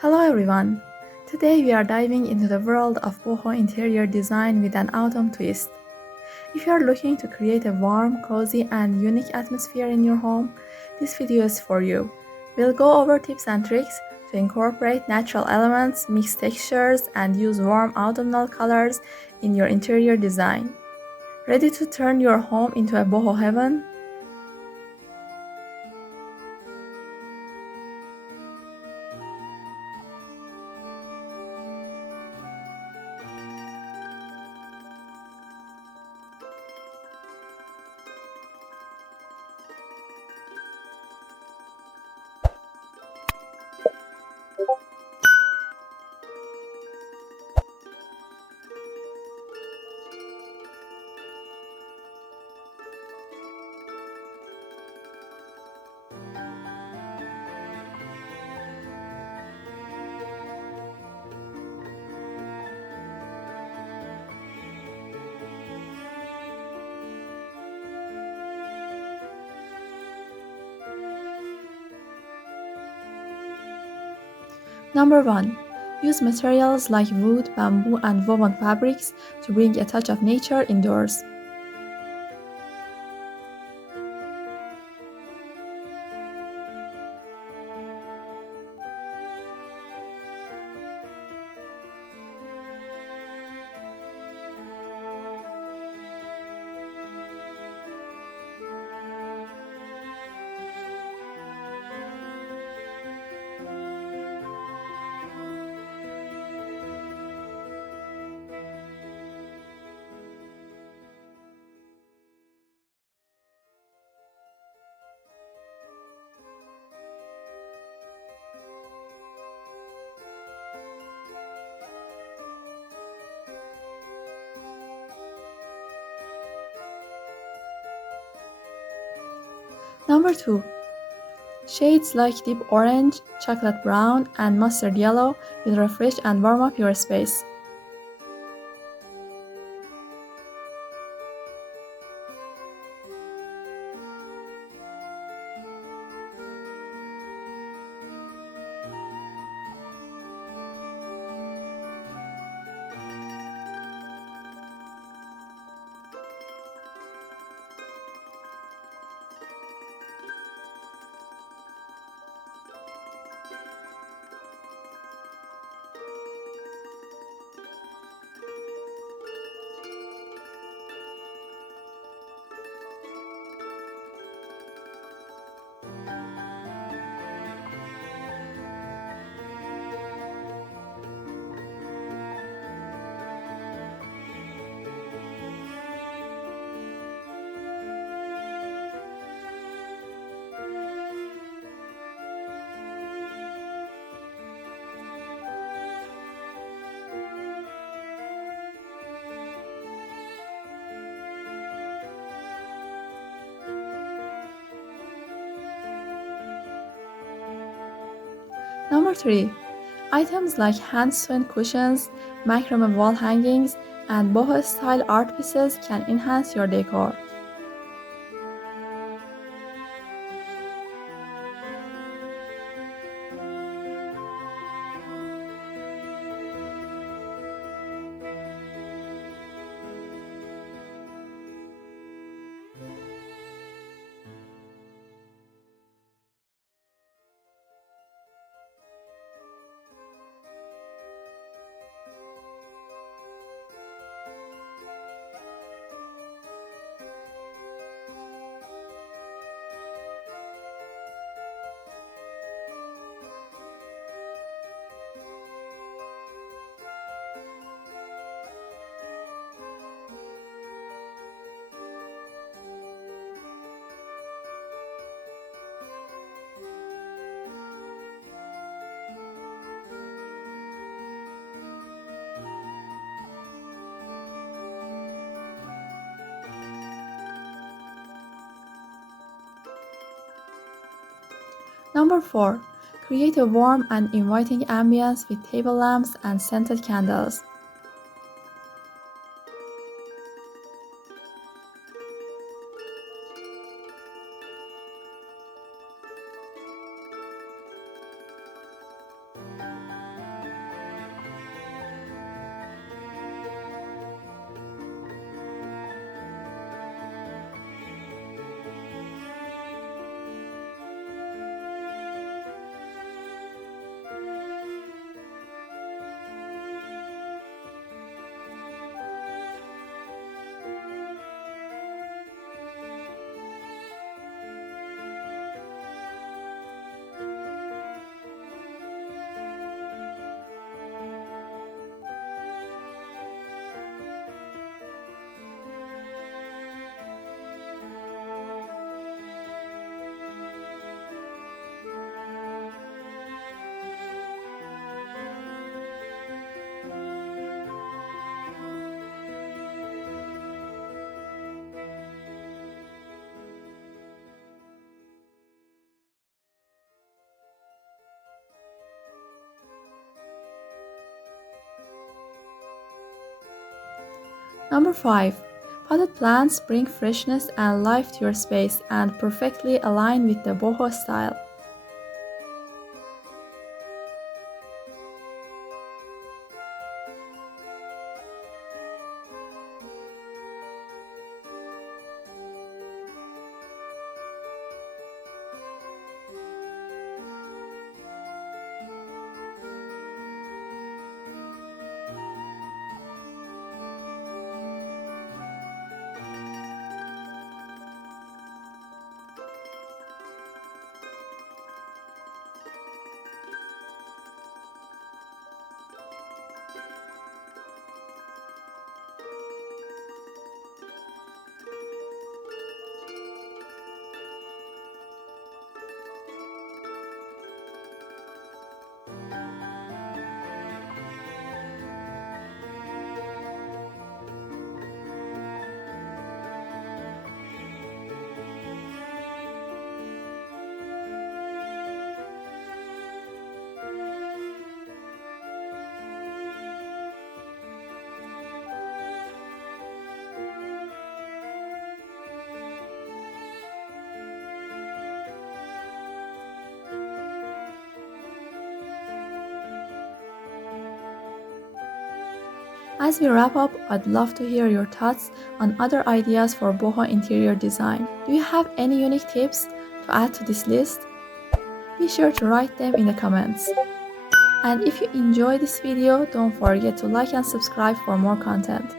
Hello everyone! Today we are diving into the world of boho interior design with an autumn twist. If you are looking to create a warm, cozy, and unique atmosphere in your home, this video is for you. We'll go over tips and tricks to incorporate natural elements, mix textures, and use warm autumnal colors in your interior design. Ready to turn your home into a boho heaven? Number 1. Use materials like wood, bamboo, and woven fabrics to bring a touch of nature indoors. Number 2. Shades like deep orange, chocolate brown, and mustard yellow will refresh and warm up your space. Number 3. Items like hand-sewn cushions, macrame wall hangings, and boho-style art pieces can enhance your decor. Number 4. Create a warm and inviting ambience with table lamps and scented candles. Number 5. Potted plants bring freshness and life to your space and perfectly align with the boho style. As we wrap up, I'd love to hear your thoughts on other ideas for boho interior design. Do you have any unique tips to add to this list? Be sure to write them in the comments. And if you enjoyed this video, don't forget to like and subscribe for more content.